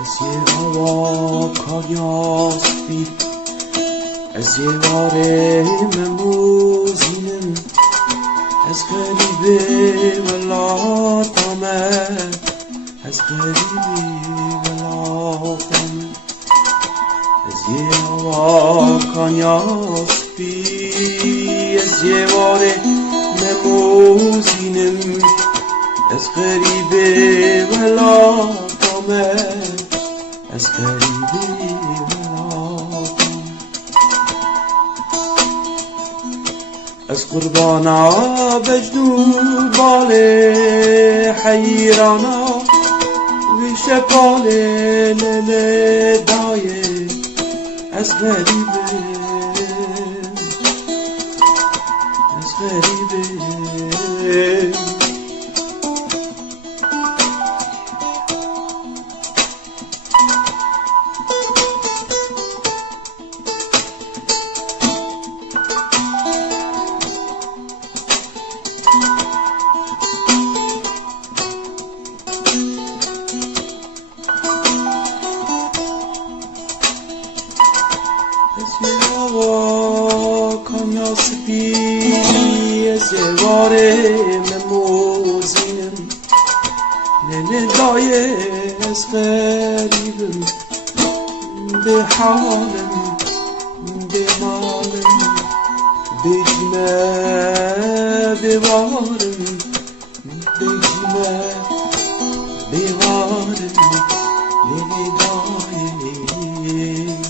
از یه هوا کاریاس بید از یه واره مموزینم از غریبه ولات آمد از غریبه ولات آمد از یه هوا کاریاس بید از یه واره مموزینم از غریبه ولات آمد از غریبه ولات از قربانا بجدو بال حیرانا ویش بال لل دایه از غریبه از غریبه از یه هوا کانیاس بی از یه واره مموزینم ننه دایه از غریبم به حالم به مالم به جمه به وارم به جمه به وارم ننه دایه